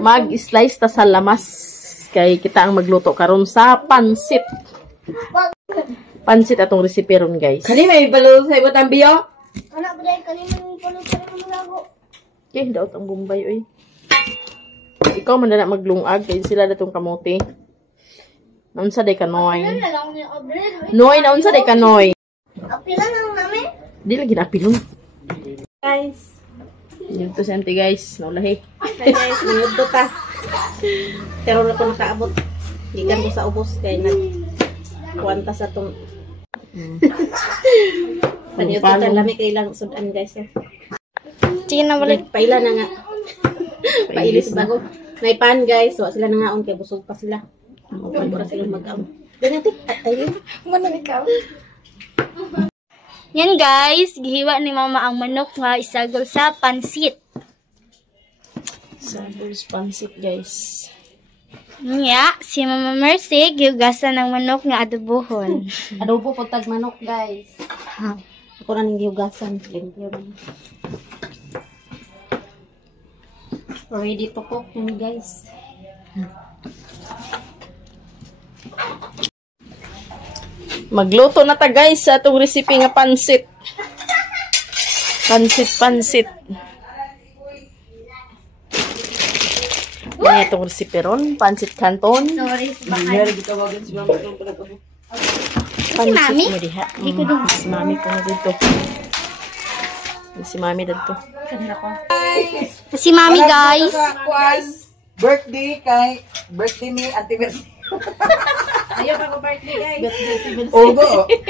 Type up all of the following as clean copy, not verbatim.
Mag-slice ta sa lamas. Kay kita ang magluto karon sa pansit. Pansit atong recipe ron, guys. Kani may balot sa ibot ang biyo? Anak ba dahil kani may balot sa mga lago? Okay, daot ang Bombay, oy. Ikaw man na maglungag kay sila datong kamote. Naunsa day kanoy? Noy, naunsa day kanoy? Apilan lang namin. Di lagi na apilon. Guys. Yun to si auntie, guys. Naulahi. Hi guys, mayod to ta. Pero na ko nakaabot. Gikan ko sa ubos kay nagkuwanta sa tong. Paniyod to ta lami kay lang sudan guys. Sige na balik. Paila na nga. Pailis bago. May pan guys, so sila na nga on kay busog pa sila. Pag para sila mag-am. Ganyan tik ay. Mana ikaw? Yan guys, gihiwa ni mama ang manok nga isagol sa pansit. Sagol pansit, guys. Nya, si Mama Mercy gihugasan ng manok nga adobohon. Adobo po tag manok guys. Ako na ning gihugasan. Ready to cook yun guys. Magluto na ta, guys, sa itong recipe nga pansit. Pansit. Ano itong recipe ron? Pansit canton. Sorry, Pansit Mami? mo diha. Si Mami ko na dito. Si Mami dito. Si Mami guys. Birthday kay birthday ni Auntie Mercy. Ayaw pa ko birthday guys.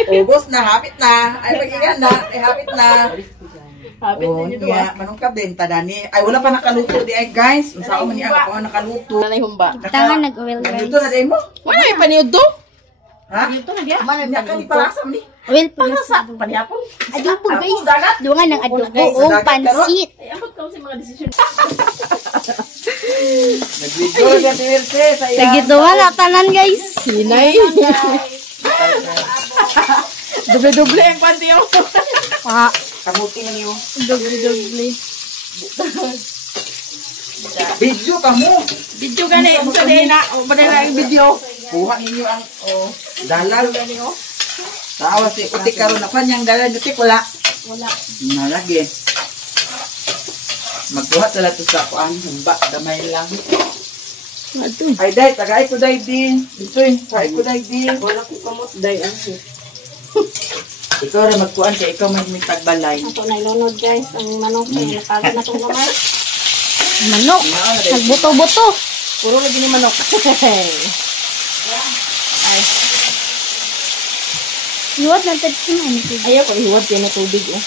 August na, hapit na. Ay, pag-igan na, hapit na. Hapit na nyo doon. Manong kabin, tadani. Ay, wala pa nakaluto di ay, guys. Masao man niya ako nakaluto. Nanay humba. Tangan nag-oil guys. Nandito na din mo? Wala yung paniod do? Ha? Nandito na diya? Niya ka ni parasam ni. Oil pa mas. Paniyapon? Adobo guys. dagat. Dungan ng adobo Guys, o dagat pansit. Ay, abot ka sa mga desisyon. Nag-video si Auntie Mercy sa iya. Nagituwa na tanan guys. Hinay. Doble-doble ang pantiyo. Kamuti na niyo. Doble-doble. Video ka mo. Video gani. Sa day na. O ba na ang video? Buha ninyo ang dalal. Tawa si Utik karon na kanyang dalal. Utik wala. Nalagi. Magbuhat na lang ito sa kuan. Humba. Damay lang. Ay, day. Tagay ko day din. Ito eh. Tagay ko day din. Wala ko kamot day ang Ikaw rin magkuhan kaya ikaw may tagbalay. Ako na ilunod guys ang manok kay napagod na tong naman. Manok. Nagbuto-buto. Puro lagi ni manok. Ay. Iwat na tayo si Mami. Ayaw ko ihuwad yan na tubig. Oh.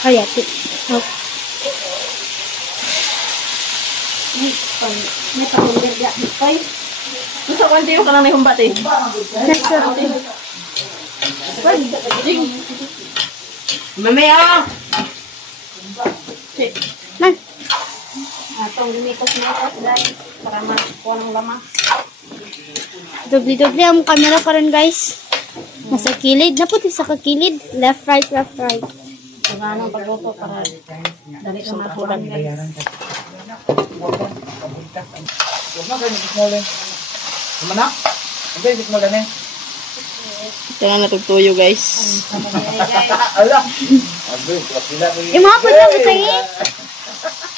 Kaya, May pamilya dia tay. Gusto ko antiyo ka lang na humbat eh. Mamaya. Man, Atong gimikos-mikos guys para makuha ng lama. doble-doble ang camera karon guys. Nasa kilid. Naputi sa kakilid. Left, right, left, right. Kung anong pagluto para dali ka matulang guys. Huwag na kayo nagkismolin. Kumana? Huwag kayo nagkismolin eh. Kaya natugtuyo, guys. Ala! Yung mga pagkakot tayo eh.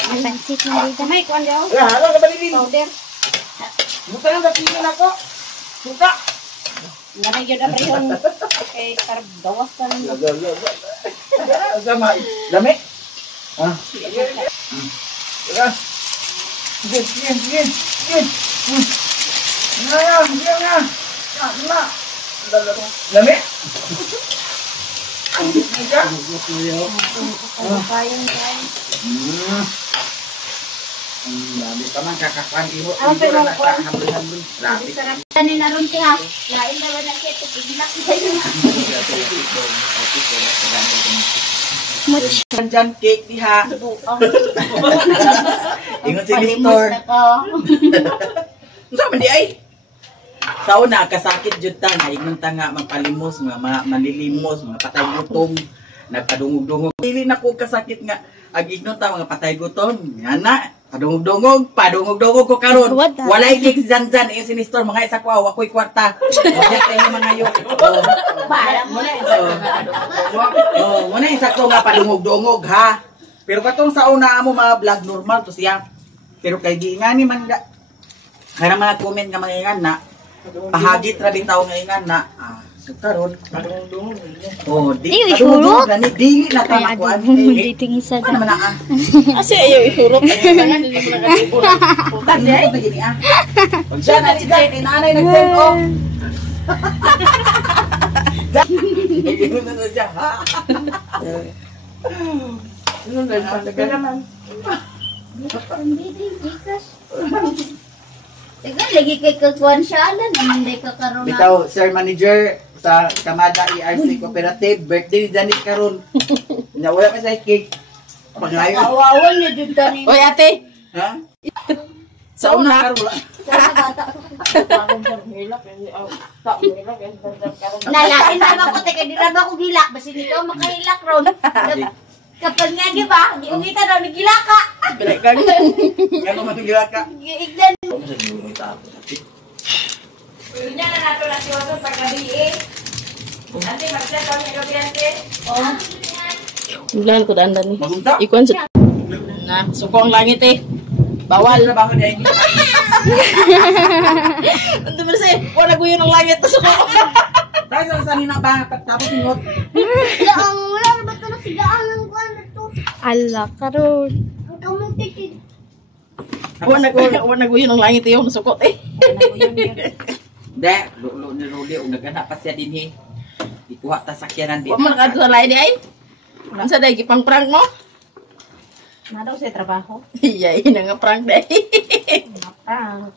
Ang pansit na dito. May kuan daw. Ala, hala ka balilin. Powder. Buta lang kapilin ako. Buta! Ganay gyud ang prehon. Kay tarab gawas ka lang. Lami? Ah. Tara. Sige, sige, sige. Sige. Sige na. Lami? Kayon guys. Lami pa man kakakuan iho. Ano pa yung kuan? Habol-habol. Lami. Ano na ron siya? Lain na ba na siya? Tigilak siya. Much. Dyan cake diha. Ingon si Listor. Ano man di ay? Sa una, kasakit jud ta nga ignon ta nga magpalimos, mga malilimos, mga patay gutom, nagpadungog-dungog. Dili na ko kasakit nga ag ignon ta mga patay gutom. Yan na, padungog-dungog ko karon. Walay gigs dyan yung sinistor mga isa ko ako'y kwarta. Wala kayo mga yo. Muna isa ko nga padungog-dungog ha. Pero katong sa una mo mga vlog normal to siya. Pero kay di nga ni man kaya mga comment nga mga ingan na pahagit ra bitaw nga ingan na so karon padungog-dungog. Oh, di padungog gani dili na ta makuan. Dating isa Ano man Kasi ayaw ihurot. Kailangan hindi mo nakatipon. Tanda ay begini Pag siya na si Jack, nanay nag-send off. Begini na sa Jack. Ano naman? Teka, lagi kay kakuan siya na, hindi ka karoon na. Bitaw, Sir Manager sa Kamada ERC Cooperative, birthday ni Janet karon. Nawala pa sa cake. Panglayo. Awawan niya dun tani. Oy, ate. Ha? Sa una. Nalain na ba ko, teka, di na ba ko gilak? Basta hindi ka makahilak ron. Kapag nga, di ba? Di umita daw, nagila ka. Pinagkag. Ano magigila ka? Igdan. Hindi na nato na siya sa paggabi eh. Ate, mag-set ako niya gabi ate. Biglaan ko dandan ni. Magunta? Ikuan sa... Na, suko ang langit eh. Bawal. Ano ba ako dahil? Ano ba siya? Wala ko yun ang langit. Suko. Dahil sa sanina ba? Tapos ingot. Wala na ba ito na sigaan ng kuwan na ito? Ala, karoon. Ang kamutikid. Wala ko yun ang langit eh. Suko eh. Hindi. Lulo ni Ruli. Kung naghanap pa siya din eh. Ikuha ta sakyanan din. Huwag mo nakadulay di ay. Ano sa dahi, pang-prank mo? Na daw sa trabaho. Iya, ina nga prank day. Prank.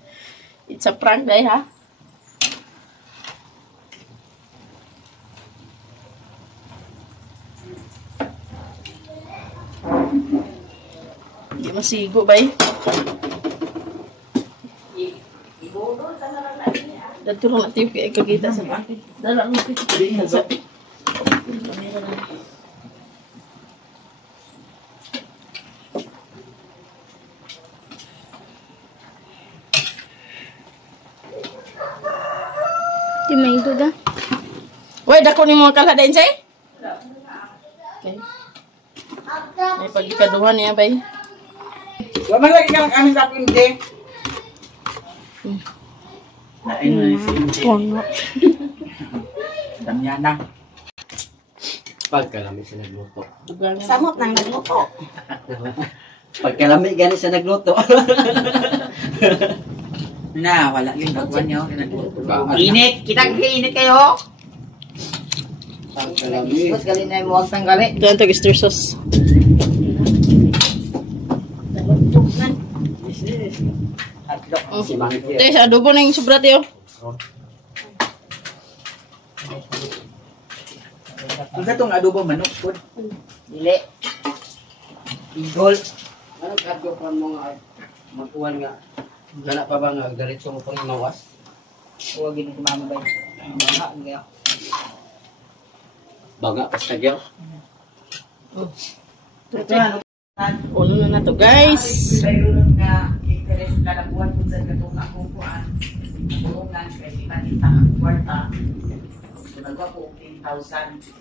It's a prank day, ha? Hindi masigo ba eh? Dito lang natin yung kagita sa bakit. Dala mo sa Di may duda. Uy, dako ni mga kaladain sa'yo? Okay. May pagkaduhan niya ba eh? Huwag man lagi ka amin sa akin, hindi. Nain mo na si Inje. Puno. Damyana. Pagkalami siya nagluto. Samot nang nagluto. Pagkalami gani siya nagluto. Na, wala yung nagwan nyo. Init! Kitang init kayo! Pagkalami. Mas galing na yung muwag tanggali. Ito ang tag-stir sauce. Si Mangit. Ito, adobo na yung sobra tayo. Ang gatong adobo manok po. Dili. Igol. Ano kadyo pa mga magkuhan nga. Gana pa ba nga diretso mo pang imawas? Huwag yun si mama ba yun? Mga nga. Baga pas tagyaw. Ito na. Uno na to, guys. Mayroon nga interest ka na buwan kung saan gatong akong kuhan. Tulungan kay iba-kita ang kwarta. So nagwa ko 15,000.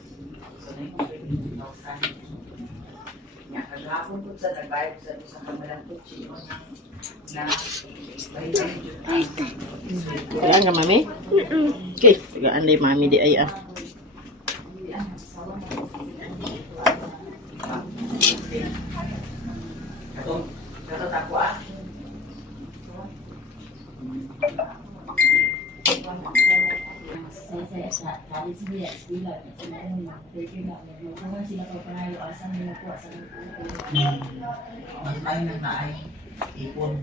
So na yung 15,000. Nga kagahapon kung saan nagbayad sa kamalang kutsi. Na Kaya nga, mami? Okay, tagaan day mami di ay ah. Kato tako ah. Mas tayo nang naay. Ipon.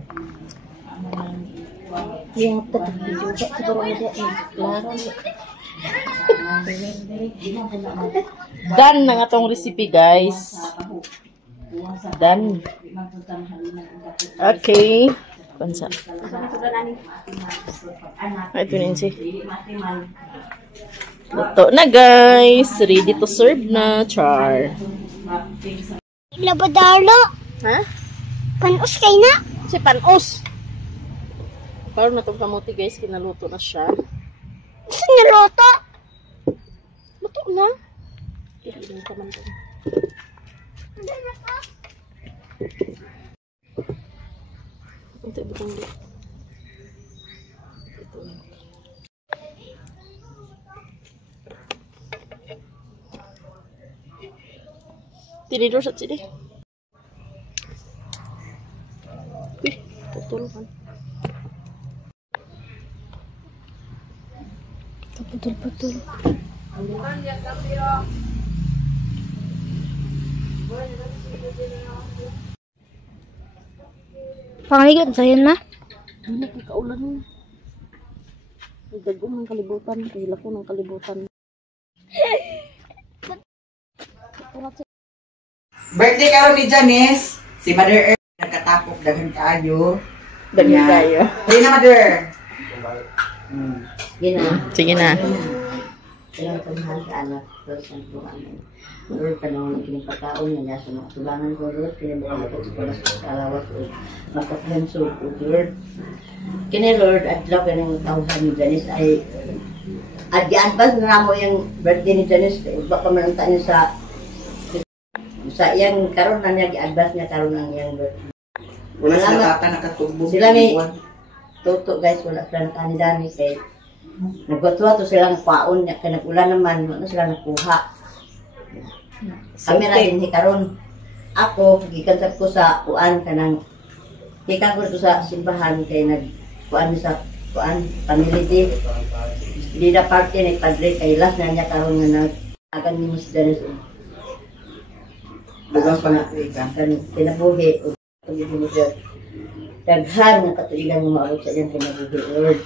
Yung tatapos juga siguro ada klaro. Done na nga tong recipe, guys. Done. Okay. Pansa. Ay, ito na si. Luto na guys. Ready to serve na. Char. Labadalo. Ha? Panos kay na. Si Panos. Karoon na itong kamuti guys. Kinaluto na siya. Gusto niluto. Luto na. Ilang ka man ito. Ito butang dito. Tinidor sa sini. Putol kan. Putol. Pangigat sa'yo na. Ano kay kaulan mo? Dagong ng kalibutan. Kahila ko ng kalibutan. Birthday karon ni Janice. Si Mother Earth nagkatapok daghan kaayo. Daging kayo. Hindi na Mother. Sige na. Kailangan ko mahal sa anak, terus ang tuwan. Lord, panahon kining pagkaon nga sa mga tulangan ko, Lord, kinabukaw ko sa alawat ko, makapahenso ko, Lord. Kini Lord, adlaw ka ng tawhan ni Janice ay adyan pa nga mo yung birthday ni Janice, baka manunta niya sa iyang karon na niya, i-advance niya karon ng iyang birthday. Wala sa tata nakatugbo. Sila ni Toto guys, wala sila nakani-dani kay nagwatwa to silang paon niya, kaya nag-ulan naman, wala sila nakuha. Kami na din karon. Ako, gikantab ko sa kuan kanang gikan ko sa simbahan kay nagkuan sa kuan family day. Di na party ni padre kay last na niya karon nga nag-agan ni Miss Janice. Dagang panatikan. Kan kinabuhi o pagiging daghan nga katuligan mo maabot sa iyang kinabuhi, Lord.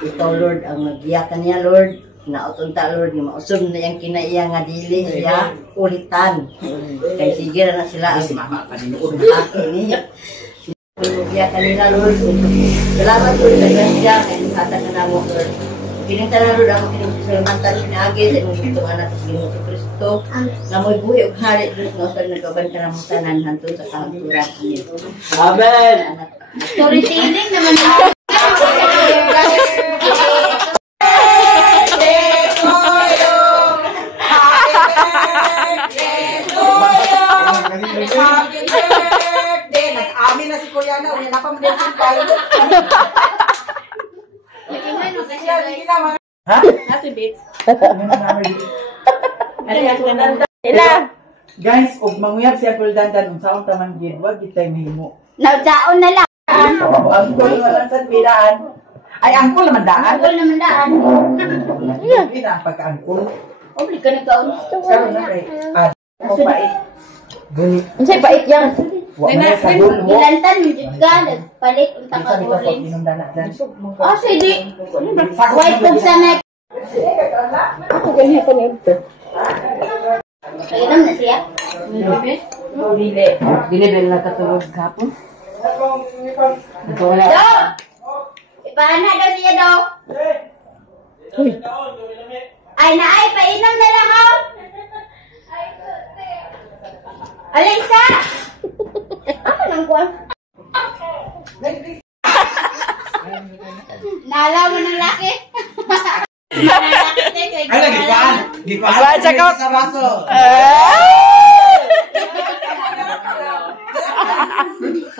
Ikaw, Lord, ang magiyakan niya, Lord. Nautunta, Lord, nga mausog na yung kinaiya nga dili siya ulitan. Kaya sige na sila Si Mama pa din noon. akin niya. Magiyakan nila, Lord. Salamat, Lord, sa grasya. Kaya nakatag na mo, Lord. Kininta na, Lord, ako kininsalamatan sinagi sa imong itong anak sa Ginoo Kristo. Na mo'y buhi o hari, Diyos, na usad nagkaban ka na mong tanan hantun sa kahagturan. Amen! Storytelling naman ako. Nag-amin na si Kuya na. Wala pa mo din si Kuya. Ha? Happy bits. Ila. Guys, og manguyab si Apple Dandan unsaon ta man gid, wag gid tay mahimo. Nagdaon na lang. Angkol wala sa piraan. Ay angkol naman daan. Agol naman daan. Hindi na pagka-angkol. Obli ka nagkaon. Karon na kay mo pait. Gani. Unsay bait yan? Wa man sa dulo mo. Ilantan mo jud ka nagpalit unta ka Isa dito sa orange. inom dana dan. Oh, sige. White kog sana. Ako ganyan pa nito. Kailan na siya? Dili na katulog kapon. Ito wala. Do! Ipana daw siya do. Ay naay, painom na lang ako. Alisa! Ako nang kuwan. Nalaw mo ng laki. Ay lagi pa. Di pa. Ba, tsaka- Sa raso.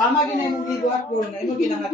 Tama ginay mo gibuhat ko, na imo ginangata.